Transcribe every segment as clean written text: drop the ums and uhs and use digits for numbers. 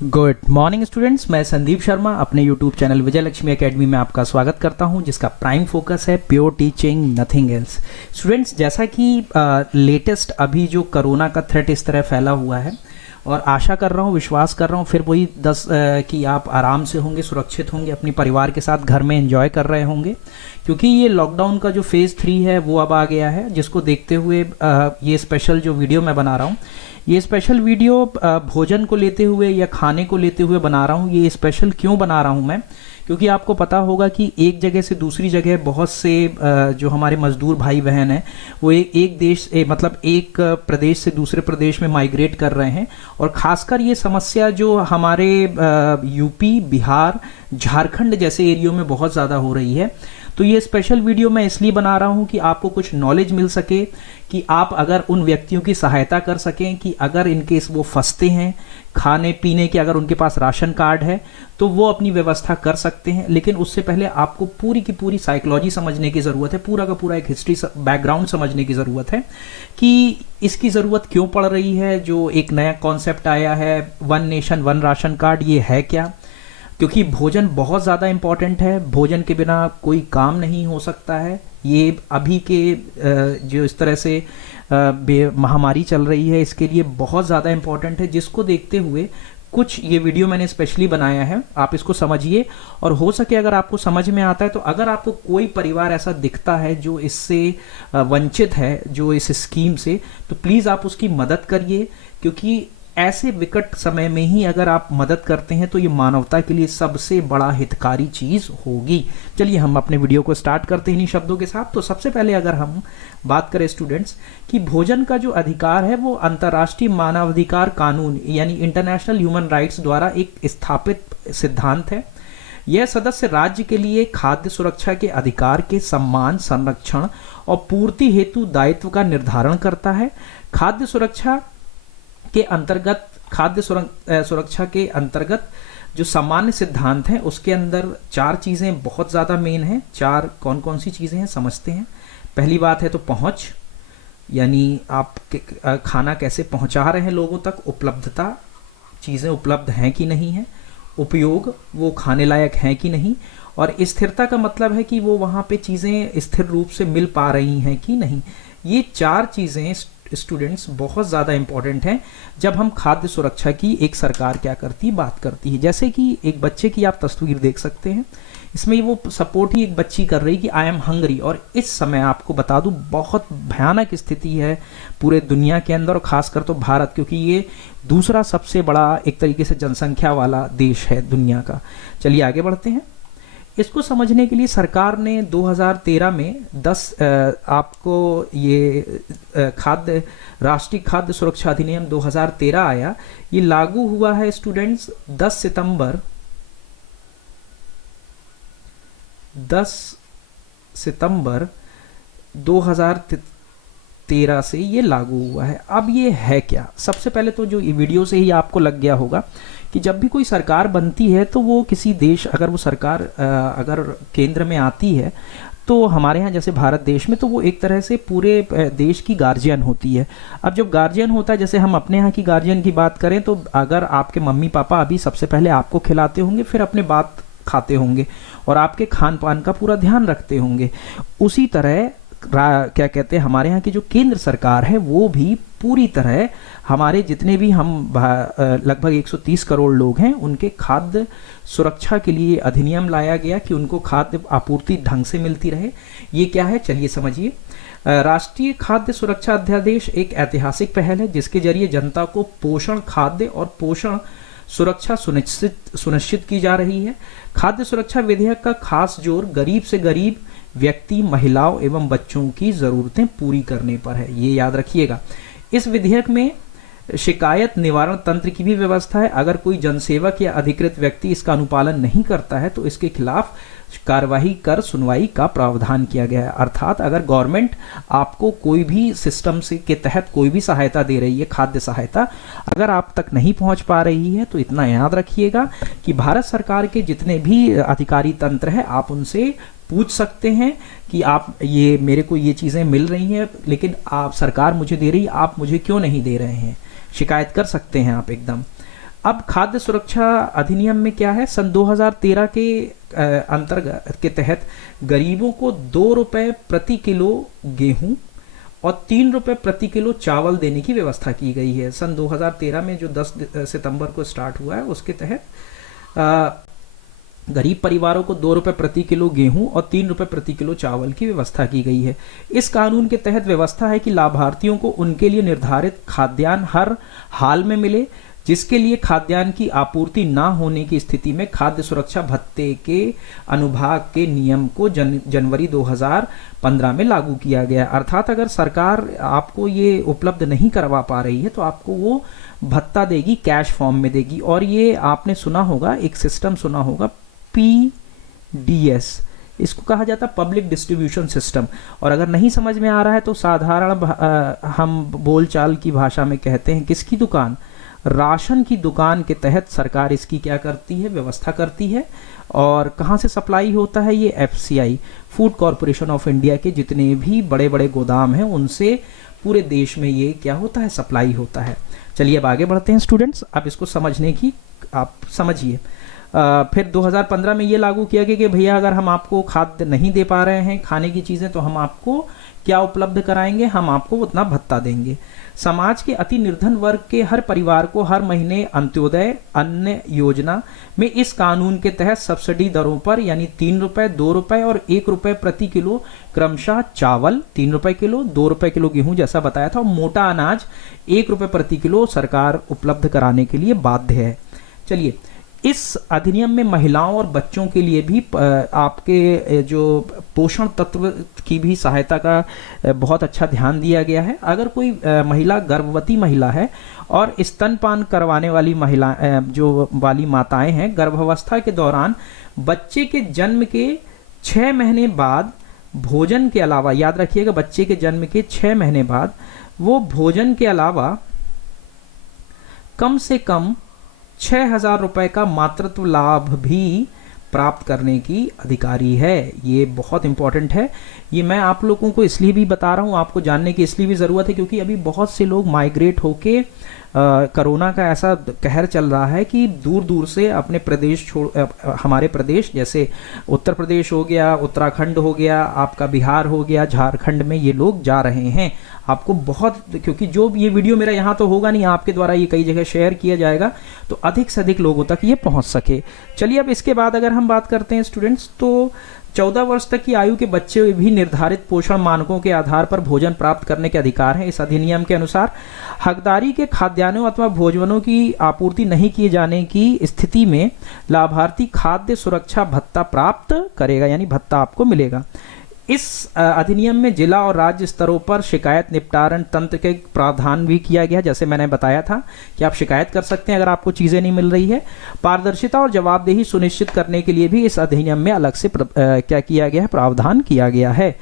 Good morning students, मैं संदीप शर्मा अपने YouTube channel विजय Lakshmi academy में आपका स्वागत करता हूं, जिसका प्राइम फोकस है pure teaching nothing else. Students, जैसा कि लेटेस्ट अभी जो कोरोना का थ्रेट इस तरह फैला हुआ है, और आशा कर रहा हूँ, विश्वास कर रहा हूँ फिर वही कि आप आराम से होंगे, सुरक्षित होंगे, अपनी परिवार के साथ घर में एंजॉय कर रहे होंगे, क्योंकि ये लॉकडाउन का जो फेज़ 3 है वो अब आ गया है, जिसको देखते हुए ये स्पेशल जो वीडियो मैं बना रहा हूँ, ये स्पेशल वीडियो भोजन को लेते हुए या खाने को लेते हुए बना रहा हूँ। ये स्पेशल क्यों बना रहा हूँ मैं, क्योंकि आपको पता होगा कि एक जगह से दूसरी जगह बहुत से जो हमारे मजदूर भाई बहन हैं वो एक प्रदेश से दूसरे प्रदेश में माइग्रेट कर रहे हैं, और ख़ासकर ये समस्या जो हमारे यूपी, बिहार, झारखंड जैसे एरियो में बहुत ज़्यादा हो रही है। तो ये स्पेशल वीडियो मैं इसलिए बना रहा हूँ कि आपको कुछ नॉलेज मिल सके, कि आप अगर उन व्यक्तियों की सहायता कर सकें कि अगर इनकेस वो फंसते हैं, खाने पीने के अगर उनके पास राशन कार्ड है तो वो अपनी व्यवस्था कर सकते हैं। लेकिन उससे पहले आपको पूरी की पूरी साइकोलॉजी समझने की ज़रूरत है, पूरा का पूरा एक हिस्ट्री बैकग्राउंड समझने की ज़रूरत है कि इसकी ज़रूरत क्यों पड़ रही है। जो एक नया कॉन्सेप्ट आया है, one nation one ration card, ये है क्या? क्योंकि भोजन बहुत ज़्यादा इम्पॉर्टेंट है, भोजन के बिना कोई काम नहीं हो सकता है। ये अभी के जो इस तरह से महामारी चल रही है, इसके लिए बहुत ज़्यादा इम्पॉर्टेंट है, जिसको देखते हुए कुछ ये वीडियो मैंने स्पेशली बनाया है। आप इसको समझिए, और हो सके अगर आपको समझ में आता है तो अगर आपको कोई परिवार ऐसा दिखता है जो इससे वंचित है, जो इस स्कीम से, तो प्लीज़ आप उसकी मदद करिए, क्योंकि ऐसे विकट समय में ही अगर आप मदद करते हैं तो ये मानवता के लिए सबसे बड़ा हितकारी चीज़ होगी। चलिए हम अपने वीडियो को स्टार्ट करते हैं इन्हीं शब्दों के साथ। तो सबसे पहले अगर हम बात करें स्टूडेंट्स कि भोजन का जो अधिकार है वो अंतर्राष्ट्रीय मानवाधिकार कानून यानी इंटरनेशनल ह्यूमन राइट्स द्वारा एक स्थापित सिद्धांत है। यह सदस्य राज्य के लिए खाद्य सुरक्षा के अधिकार के सम्मान, संरक्षण और पूर्ति हेतु दायित्व का निर्धारण करता है। खाद्य सुरक्षा के अंतर्गत जो सामान्य सिद्धांत हैं उसके अंदर 4 चीज़ें बहुत ज़्यादा मेन हैं। 4 कौन कौन सी चीज़ें हैं समझते हैं। पहली बात है तो पहुंच, यानी आप खाना कैसे पहुंचा रहे हैं लोगों तक, उपलब्धता, चीज़ें उपलब्ध हैं कि नहीं है, उपयोग, वो खाने लायक हैं कि नहीं, और स्थिरता का मतलब है कि वो वहाँ पे चीज़ें स्थिर रूप से मिल पा रही हैं कि नहीं। ये 4 चीज़ें स्टूडेंट्स बहुत ज़्यादा इंपॉर्टेंट हैं जब हम खाद्य सुरक्षा की एक सरकार क्या करती है, बात करती है। जैसे कि एक बच्चे की आप तस्वीर देख सकते हैं, इसमें वो सपोर्ट ही एक बच्ची कर रही कि आई एम हंग्री, और इस समय आपको बता दूं बहुत भयानक स्थिति है पूरे दुनिया के अंदर, और खासकर तो भारत, क्योंकि ये दूसरा सबसे बड़ा एक तरीके से जनसंख्या वाला देश है दुनिया का। चलिए आगे बढ़ते हैं। इसको समझने के लिए सरकार ने 2013 में आपको ये राष्ट्रीय खाद्य सुरक्षा अधिनियम 2013 आया। ये लागू हुआ है स्टूडेंट्स 10 सितंबर 2013 से ये लागू हुआ है। अब ये है क्या? सबसे पहले तो जो वीडियो से ही आपको लग गया होगा कि जब भी कोई सरकार बनती है तो वो किसी देश, अगर वो सरकार अगर केंद्र में आती है तो हमारे यहाँ जैसे भारत देश में तो वो एक तरह से पूरे देश की गार्जियन होती है। अब जब गार्जियन होता है, जैसे हम अपने यहाँ की गार्जियन की बात करें तो अगर आपके मम्मी पापा अभी सबसे पहले आपको खिलाते होंगे, फिर अपने बात खाते होंगे और आपके खान पान का पूरा ध्यान रखते होंगे, उसी तरह क्या कहते हैं हमारे यहाँ की जो केंद्र सरकार है वो भी पूरी तरह हमारे जितने भी हम लगभग 130 करोड़ लोग हैं उनके खाद्य सुरक्षा के लिए अधिनियम लाया गया कि उनको खाद्य आपूर्ति ढंग से मिलती रहे। ये क्या है चलिए समझिए। राष्ट्रीय खाद्य सुरक्षा अध्यादेश एक ऐतिहासिक पहल है जिसके जरिए जनता को पोषण, खाद्य और पोषण सुरक्षा सुनिश्चित की जा रही है। खाद्य सुरक्षा विधेयक का खास जोर गरीब से गरीब व्यक्ति, महिलाओं एवं बच्चों की ज़रूरतें पूरी करने पर है, ये याद रखिएगा। इस विधेयक में शिकायत निवारण तंत्र की भी व्यवस्था है। अगर कोई जनसेवक या अधिकृत व्यक्ति इसका अनुपालन नहीं करता है तो इसके खिलाफ कार्यवाही कर सुनवाई का प्रावधान किया गया है। अर्थात अगर गवर्नमेंट आपको कोई भी सिस्टम से के तहत कोई भी सहायता दे रही है, खाद्य सहायता, अगर आप तक नहीं पहुंच पा रही है तो इतना याद रखिएगा कि भारत सरकार के जितने भी अधिकारी तंत्र है आप उनसे पूछ सकते हैं कि आप ये मेरे को ये चीज़ें मिल रही हैं लेकिन आप सरकार मुझे दे रही, आप मुझे क्यों नहीं दे रहे हैं, शिकायत कर सकते हैं आप एकदम। अब खाद्य सुरक्षा अधिनियम में क्या है, सन 2013 के अंतर्गत के तहत गरीबों को 2 रुपए प्रति किलो गेहूं और 3 रुपए प्रति किलो चावल देने की व्यवस्था की गई है। सन 2013 में जो 10 सितंबर को स्टार्ट हुआ है उसके तहत गरीब परिवारों को 2 रुपए प्रति किलो गेहूं और 3 रुपए प्रति किलो चावल की व्यवस्था की गई है। इस कानून के तहत व्यवस्था है कि लाभार्थियों को उनके लिए निर्धारित खाद्यान्न हर हाल में मिले, जिसके लिए खाद्यान्न की आपूर्ति ना होने की स्थिति में खाद्य सुरक्षा भत्ते के अनुभाग के नियम को जनवरी 2015 में लागू किया गया। अर्थात अगर सरकार आपको ये उपलब्ध नहीं करवा पा रही है तो आपको वो भत्ता देगी, कैश फॉर्म में देगी। और ये आपने सुना होगा, एक सिस्टम सुना होगा, PDS, इसको कहा जाता है पब्लिक डिस्ट्रीब्यूशन सिस्टम। और अगर नहीं समझ में आ रहा है तो साधारण हम बोलचाल की भाषा में कहते हैं किसकी दुकान, राशन की दुकान के तहत सरकार इसकी क्या करती है, व्यवस्था करती है। और कहाँ से सप्लाई होता है, ये FCI, food corporation of India के जितने भी बड़े बड़े गोदाम हैं उनसे पूरे देश में ये क्या होता है, सप्लाई होता है। चलिए अब आगे बढ़ते हैं स्टूडेंट्स, अब इसको समझने की आप समझिए। फिर 2015 में ये लागू किया गया कि भैया अगर हम आपको खाद्य नहीं दे पा रहे हैं, खाने की चीज़ें, तो हम आपको क्या उपलब्ध कराएंगे, हम आपको उतना भत्ता देंगे। समाज के अति निर्धन वर्ग के हर परिवार को हर महीने अंत्योदय अन्न योजना में इस कानून के तहत सब्सिडी दरों पर यानी 3 रुपए, 2 रुपए और 1 रुपए प्रति किलो क्रमशः चावल 3 रुपए किलो, 2 रुपए किलो गेहूं जैसा बताया था, और मोटा अनाज 1 रुपए प्रति किलो सरकार उपलब्ध कराने के लिए बाध्य है। चलिए, इस अधिनियम में महिलाओं और बच्चों के लिए भी आपके जो पोषण तत्व की भी सहायता का बहुत अच्छा ध्यान दिया गया है। अगर कोई महिला गर्भवती महिला है और स्तनपान करवाने वाली महिला जो वाली माताएं हैं, गर्भावस्था के दौरान बच्चे के जन्म के 6 महीने बाद भोजन के अलावा, याद रखिएगा बच्चे के जन्म के 6 महीने बाद वो भोजन के अलावा कम से कम 6,000 रुपए का मातृत्व लाभ भी प्राप्त करने की अधिकारी है। ये बहुत इंपॉर्टेंट है। ये मैं आप लोगों को इसलिए भी बता रहा हूँ, आपको जानने की इसलिए भी ज़रूरत है क्योंकि अभी बहुत से लोग माइग्रेट होके कोरोना का ऐसा कहर चल रहा है कि दूर दूर से अपने प्रदेश हमारे प्रदेश जैसे उत्तर प्रदेश हो गया, उत्तराखंड हो गया, आपका बिहार हो गया, झारखंड में ये लोग जा रहे हैं। आपको बहुत, क्योंकि जो ये वीडियो मेरा यहाँ तो होगा नहीं, आपके द्वारा ये कई जगह शेयर किया जाएगा तो अधिक से अधिक लोगों तक ये पहुँच सके। चलिए अब इसके बाद अगर हम बात करते हैं स्टूडेंट्स, तो 14 वर्ष तक की आयु के बच्चे भी निर्धारित पोषण मानकों के आधार पर भोजन प्राप्त करने के अधिकार हैं। इस अधिनियम के अनुसार हकदारी के खाद्यान्नों अथवा भोजनों की आपूर्ति नहीं किए जाने की स्थिति में लाभार्थी खाद्य सुरक्षा भत्ता प्राप्त करेगा, यानी भत्ता आपको मिलेगा। इस अधिनियम में जिला और राज्य स्तरों पर शिकायत निपटारण तंत्र के प्रावधान भी किया गया, जैसे मैंने बताया था कि आप शिकायत कर सकते हैं अगर आपको चीज़ें नहीं मिल रही है। पारदर्शिता और जवाबदेही सुनिश्चित करने के लिए भी इस अधिनियम में अलग से क्या किया गया है, प्रावधान किया गया है।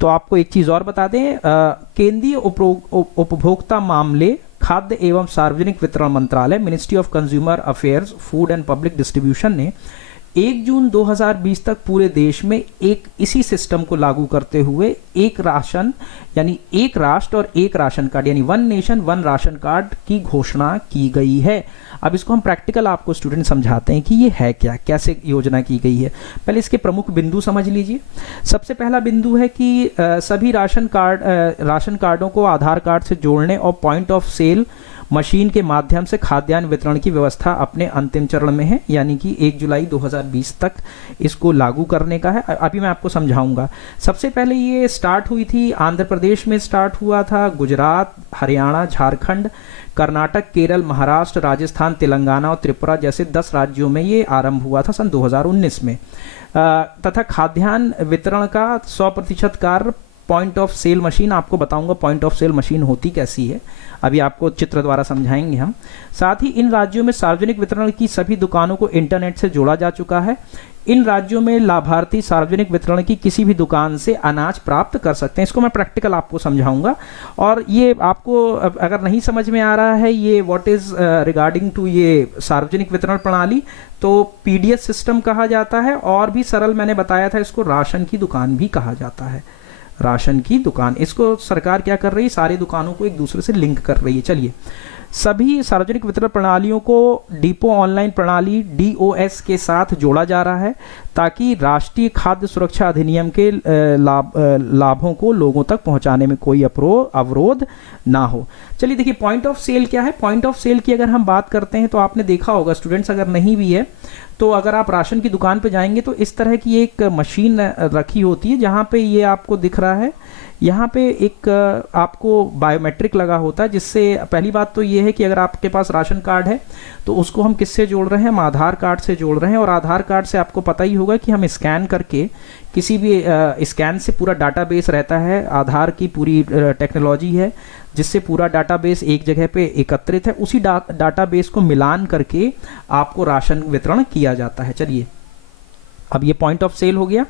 तो आपको एक चीज़ और बता दें, केंद्रीय उपभोक्ता मामले, खाद्य एवं सार्वजनिक वितरण मंत्रालय, ministry of consumer affairs, food and public distribution ने 1 जून 2020 तक पूरे देश में एक इसी सिस्टम को लागू करते हुए एक राशन यानी एक राष्ट्र और एक राशन कार्ड यानी 1 नेशन 1 राशन कार्ड की घोषणा की गई है। अब इसको हम प्रैक्टिकल आपको स्टूडेंट समझाते हैं कि ये है क्या, कैसे योजना की गई है। पहले इसके प्रमुख बिंदु समझ लीजिए। सबसे पहला बिंदु है कि सभी राशन कार्डों को आधार कार्ड से जोड़ने और पॉइंट ऑफ सेल मशीन के माध्यम से खाद्यान्न वितरण की व्यवस्था अपने अंतिम चरण में है, यानी कि 1 जुलाई 2020 तक इसको लागू करने का है। अभी मैं आपको समझाऊंगा। सबसे पहले ये स्टार्ट हुई थी आंध्र प्रदेश में, स्टार्ट हुआ था गुजरात, हरियाणा, झारखंड, कर्नाटक, केरल, महाराष्ट्र, राजस्थान, तेलंगाना और त्रिपुरा जैसे 10 राज्यों में ये आरंभ हुआ था सन 2019 में। तथा खाद्यान्न वितरण का 100% कार्य पॉइंट ऑफ सेल मशीन, आपको बताऊंगा पॉइंट ऑफ सेल मशीन होती कैसी है, अभी आपको चित्र द्वारा समझाएंगे हम। साथ ही इन राज्यों में सार्वजनिक वितरण की सभी दुकानों को इंटरनेट से जोड़ा जा चुका है। इन राज्यों में लाभार्थी सार्वजनिक वितरण की किसी भी दुकान से अनाज प्राप्त कर सकते हैं। इसको मैं प्रैक्टिकल आपको समझाऊंगा। और ये आपको अगर नहीं समझ में आ रहा है ये व्हाट इज रिगार्डिंग टू ये सार्वजनिक वितरण प्रणाली, तो PDS सिस्टम कहा जाता है, और भी सरल मैंने बताया था इसको राशन की दुकान भी कहा जाता है। राशन की दुकान, इसको सरकार क्या कर रही है, सारी दुकानों को एक दूसरे से लिंक कर रही है। चलिए सभी सार्वजनिक वितरण प्रणालियों को डिपो ऑनलाइन प्रणाली DOS के साथ जोड़ा जा रहा है ताकि राष्ट्रीय खाद्य सुरक्षा अधिनियम के लाभों को लोगों तक पहुंचाने में कोई अवरोध ना हो। चलिए देखिए पॉइंट ऑफ सेल क्या है। पॉइंट ऑफ सेल की अगर हम बात करते हैं तो आपने देखा होगा स्टूडेंट्स, अगर नहीं भी है तो अगर आप राशन की दुकान पे जाएंगे तो इस तरह की एक मशीन रखी होती है जहाँ पे ये आपको दिख रहा है, यहाँ पे एक आपको बायोमेट्रिक लगा होता है, जिससे पहली बात तो ये है कि अगर आपके पास राशन कार्ड है तो उसको हम किससे जोड़ रहे हैं, हम आधार कार्ड से जोड़ रहे हैं। और आधार कार्ड से आपको पता ही होगा कि हम स्कैन करके किसी भी स्कैन से पूरा डाटाबेस रहता है, आधार की पूरी टेक्नोलॉजी है जिससे पूरा डाटाबेस एक जगह पे एकत्रित है, उसी डाटाबेस को मिलान करके आपको राशन वितरण किया जाता है। चलिए अब ये पॉइंट ऑफ सेल हो गया।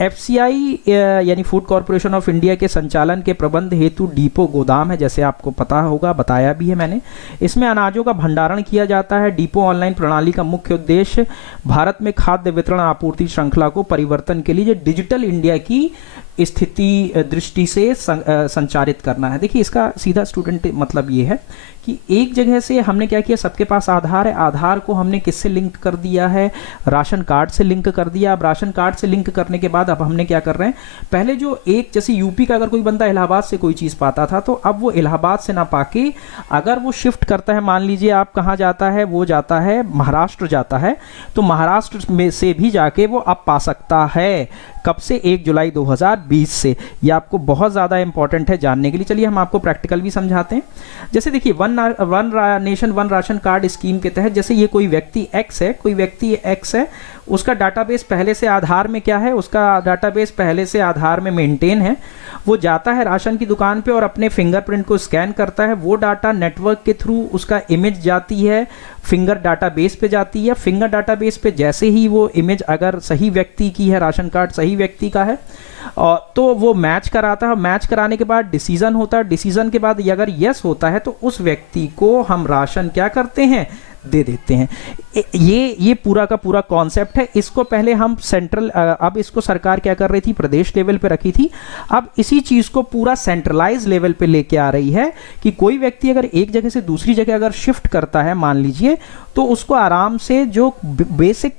FCI यानी फूड कॉरपोरेशन ऑफ इंडिया के संचालन के प्रबंध हेतु डिपो गोदाम है, जैसे आपको पता होगा, बताया भी है मैंने। इसमें अनाजों का भंडारण किया जाता है। डिपो ऑनलाइन प्रणाली का मुख्य उद्देश्य भारत में खाद्य वितरण आपूर्ति श्रृंखला को परिवर्तन के लिए डिजिटल इंडिया की स्थिति दृष्टि से संचारित करना है। देखिए इसका सीधा स्टूडेंट मतलब ये है कि एक जगह से हमने क्या किया, सबके पास आधार है, आधार को हमने किससे लिंक कर दिया है, राशन कार्ड से लिंक कर दिया। अब राशन कार्ड से लिंक करने के बाद अब हमने क्या कर रहे हैं, पहले जो एक जैसे यूपी का अगर कोई बंदा इलाहाबाद से कोई चीज़ पाता था तो अब वो इलाहाबाद से ना पाके अगर वो शिफ्ट करता है, मान लीजिए आप कहाँ जाता है, वो जाता है महाराष्ट्र जाता है, तो महाराष्ट्र में से भी जाके वो अब पा सकता है। कब से? 1 जुलाई 2020 से। ये आपको बहुत ज़्यादा इंपॉर्टेंट है जानने के लिए। चलिए हम आपको प्रैक्टिकल भी समझाते हैं। जैसे देखिए one nation one ration card scheme के तहत जैसे ये कोई व्यक्ति X है, कोई व्यक्ति X है, उसका डाटाबेस पहले से आधार में क्या है, उसका डाटाबेस पहले से आधार में मेंटेन है। वो जाता है राशन की दुकान पे और अपने फिंगरप्रिंट को स्कैन करता है। वो डाटा नेटवर्क के थ्रू उसका इमेज जाती है, फिंगर डाटाबेस पे जाती है। फिंगर डाटाबेस पे जैसे ही वो इमेज अगर सही व्यक्ति की है, राशन कार्ड सही व्यक्ति का है, तो वो मैच कराता है। मैच कराने के बाद डिसीजन होता है। डिसीजन के बाद अगर यस होता है तो उस व्यक्ति को हम राशन क्या करते हैं, दे देते हैं। ये पूरा का पूरा कॉन्सेप्ट है। इसको पहले हम सेंट्रल, अब इसको सरकार क्या कर रही थी, प्रदेश लेवल पे रखी थी। अब इसी चीज को पूरा सेंट्रलाइज लेवल पे लेके आ रही है कि कोई व्यक्ति अगर एक जगह से दूसरी जगह अगर शिफ्ट करता है मान लीजिए, तो उसको आराम से जो बेसिक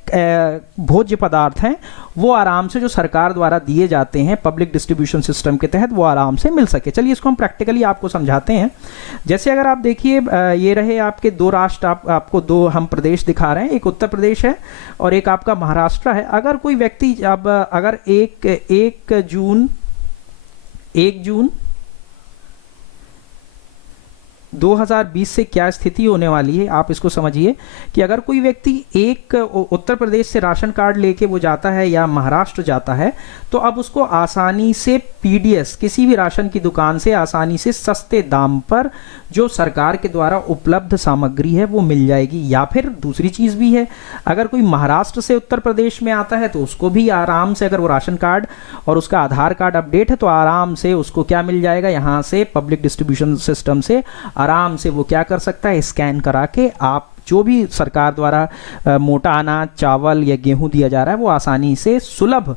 भोज्य पदार्थ हैं वो आराम से जो सरकार द्वारा दिए जाते हैं पब्लिक डिस्ट्रीब्यूशन सिस्टम के तहत वो आराम से मिल सके। चलिए इसको हम प्रैक्टिकली आपको समझाते हैं। जैसे अगर आप देखिए ये रहे आपके दो राष्ट्र, आपको दो हम प्रदेश दिखा रहे हैं, एक उत्तर प्रदेश है और एक आपका महाराष्ट्र है। अगर कोई व्यक्ति अब अगर एक जून 2020 से क्या स्थिति होने वाली है आप इसको समझिए कि अगर कोई व्यक्ति एक उत्तर प्रदेश से राशन कार्ड लेके वो जाता है या महाराष्ट्र जाता है तो अब उसको आसानी से पीडीएस किसी भी राशन की दुकान से आसानी से सस्ते दाम पर जो सरकार के द्वारा उपलब्ध सामग्री है वो मिल जाएगी। या फिर दूसरी चीज़ भी है, अगर कोई महाराष्ट्र से उत्तर प्रदेश में आता है तो उसको भी आराम से, अगर वो राशन कार्ड और उसका आधार कार्ड अपडेट है तो आराम से उसको क्या मिल जाएगा, यहाँ से पब्लिक डिस्ट्रीब्यूशन सिस्टम से आराम से वो क्या कर सकता है, स्कैन करा के आप जो भी सरकार द्वारा मोटा अनाज, चावल या गेहूं दिया जा रहा है वो आसानी से सुलभ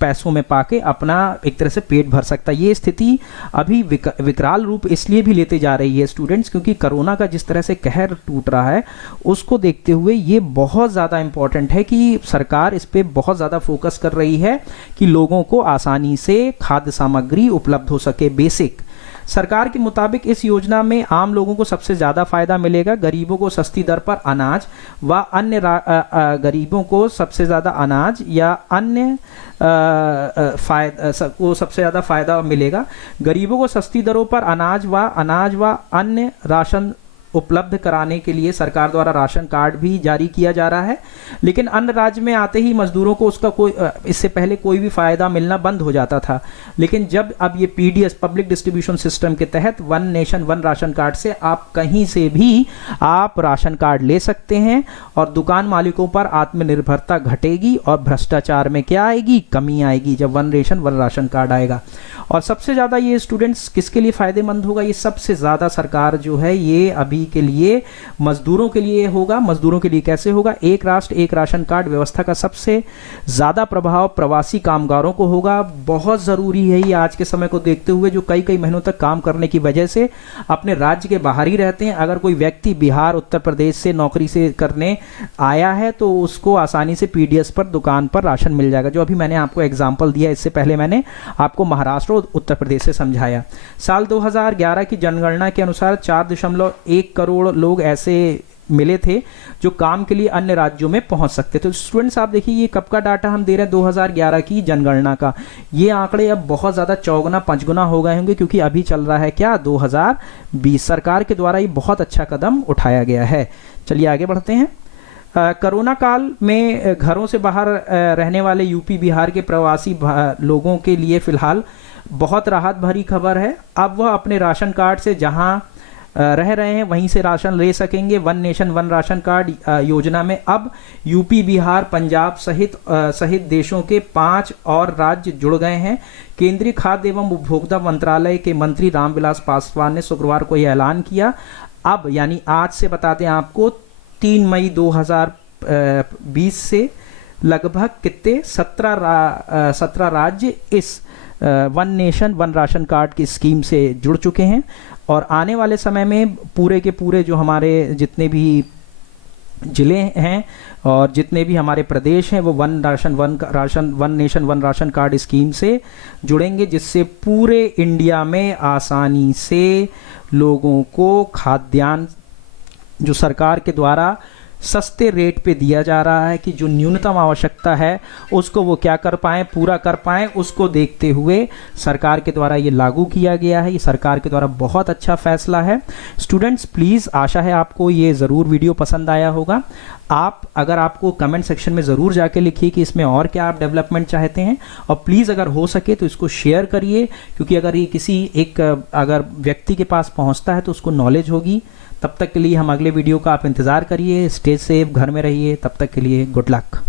पैसों में पाके अपना एक तरह से पेट भर सकता है। ये स्थिति अभी विकराल रूप इसलिए भी लेते जा रही है स्टूडेंट्स, क्योंकि कोरोना का जिस तरह से कहर टूट रहा है उसको देखते हुए ये बहुत ज़्यादा इंपॉर्टेंट है कि सरकार इस पर बहुत ज़्यादा फोकस कर रही है कि लोगों को आसानी से खाद्य सामग्री उपलब्ध हो सके। बेसिक सरकार के मुताबिक इस योजना में आम लोगों को सबसे ज़्यादा फायदा मिलेगा। गरीबों को सस्ती दर पर अनाज व अन्य गरीबों को सबसे ज़्यादा अनाज या अन्य को सबसे ज़्यादा फायदा मिलेगा। गरीबों को सस्ती दरों पर अनाज व अन्य राशन उपलब्ध कराने के लिए सरकार द्वारा राशन कार्ड भी जारी किया जा रहा है। लेकिन अन्य राज्य में आते ही मजदूरों को उसका कोई, इससे पहले कोई भी फायदा मिलना बंद हो जाता था। लेकिन जब अब ये पीडीएस पब्लिक डिस्ट्रीब्यूशन सिस्टम के तहत one nation one ration card से आप कहीं से भी आप राशन कार्ड ले सकते हैं और दुकान मालिकों पर आत्मनिर्भरता घटेगी और भ्रष्टाचार में क्या आएगी, कमी आएगी जब one nation one ration card आएगा। और सबसे ज़्यादा ये स्टूडेंट्स किसके लिए फ़ायदेमंद होगा, ये सबसे ज़्यादा सरकार जो है ये अभी सभी के लिए, मजदूरों के लिए होगा। मजदूरों के लिए कैसे होगा? एक राष्ट्र एक राशन कार्ड व्यवस्था का सबसे ज़्यादा प्रभाव प्रवासी कामगारों को होगा। बहुत ज़रूरी है ये आज के समय को देखते हुए, जो कई कई महीनों तक काम करने की वजह से अपने राज्य के बाहर ही रहते हैं। अगर कोई व्यक्ति बिहार उत्तर प्रदेश से नौकरी से करने आया है तो उसको आसानी से पीडीएस पर दुकान पर राशन मिल जाएगा। जो अभी मैंने आपको एग्जाम्पल दिया, इससे पहले मैंने आपको महाराष्ट्र और उत्तर प्रदेश से समझाया। साल 2011 की जनगणना के अनुसार 4.1 करोड़ लोग ऐसे मिले थे जो काम के लिए अन्य राज्यों में पहुंच सकते। तो स्टूडेंट्स आप देखिए ये कब का डाटा हम दे रहे हैं, 2011 की जनगणना का। ये आंकड़े अब बहुत ज़्यादा चौगुना पांचगुना हो गए होंगे, क्योंकि अभी चल रहा है क्या, 2020। सरकार के द्वारा ये बहुत अच्छा कदम उठाया गया है। चलिए आगे बढ़ते हैं। कोरोना काल में घरों से बाहर रहने वाले यूपी बिहार के प्रवासी लोगों के लिए फिलहाल बहुत राहत भरी खबर है। अब वह अपने राशन कार्ड से जहां रह रहे हैं वहीं से राशन ले सकेंगे। One nation one ration card योजना में अब यूपी बिहार पंजाब सहित देशों के 5 और राज्य जुड़ गए हैं। केंद्रीय खाद्य एवं उपभोक्ता मंत्रालय के मंत्री रामविलास पासवान ने शुक्रवार को यह ऐलान किया। अब यानी आज से बता दें आपको, 3 मई 2020 से लगभग कितने 17 राज्य इस one nation one ration card की स्कीम से जुड़ चुके हैं। और आने वाले समय में पूरे के पूरे जो हमारे जितने भी जिले हैं और जितने भी हमारे प्रदेश हैं वो one nation one ration card scheme से जुड़ेंगे, जिससे पूरे इंडिया में आसानी से लोगों को खाद्यान्न जो सरकार के द्वारा सस्ते रेट पे दिया जा रहा है, कि जो न्यूनतम आवश्यकता है उसको वो क्या कर पाएँ, पूरा कर पाएँ, उसको देखते हुए सरकार के द्वारा ये लागू किया गया है। ये सरकार के द्वारा बहुत अच्छा फैसला है। स्टूडेंट्स प्लीज़, आशा है आपको ये ज़रूर वीडियो पसंद आया होगा। अगर आपको कमेंट सेक्शन में ज़रूर जाके लिखिए कि इसमें और क्या आप डेवलपमेंट चाहते हैं, और प्लीज़ अगर हो सके तो इसको शेयर करिए, क्योंकि अगर ये किसी एक अगर व्यक्ति के पास पहुंचता है तो उसको नॉलेज होगी। तब तक के लिए हम अगले वीडियो का आप इंतज़ार करिए। स्टे सेफ, घर में रहिए। तब तक के लिए गुड लक।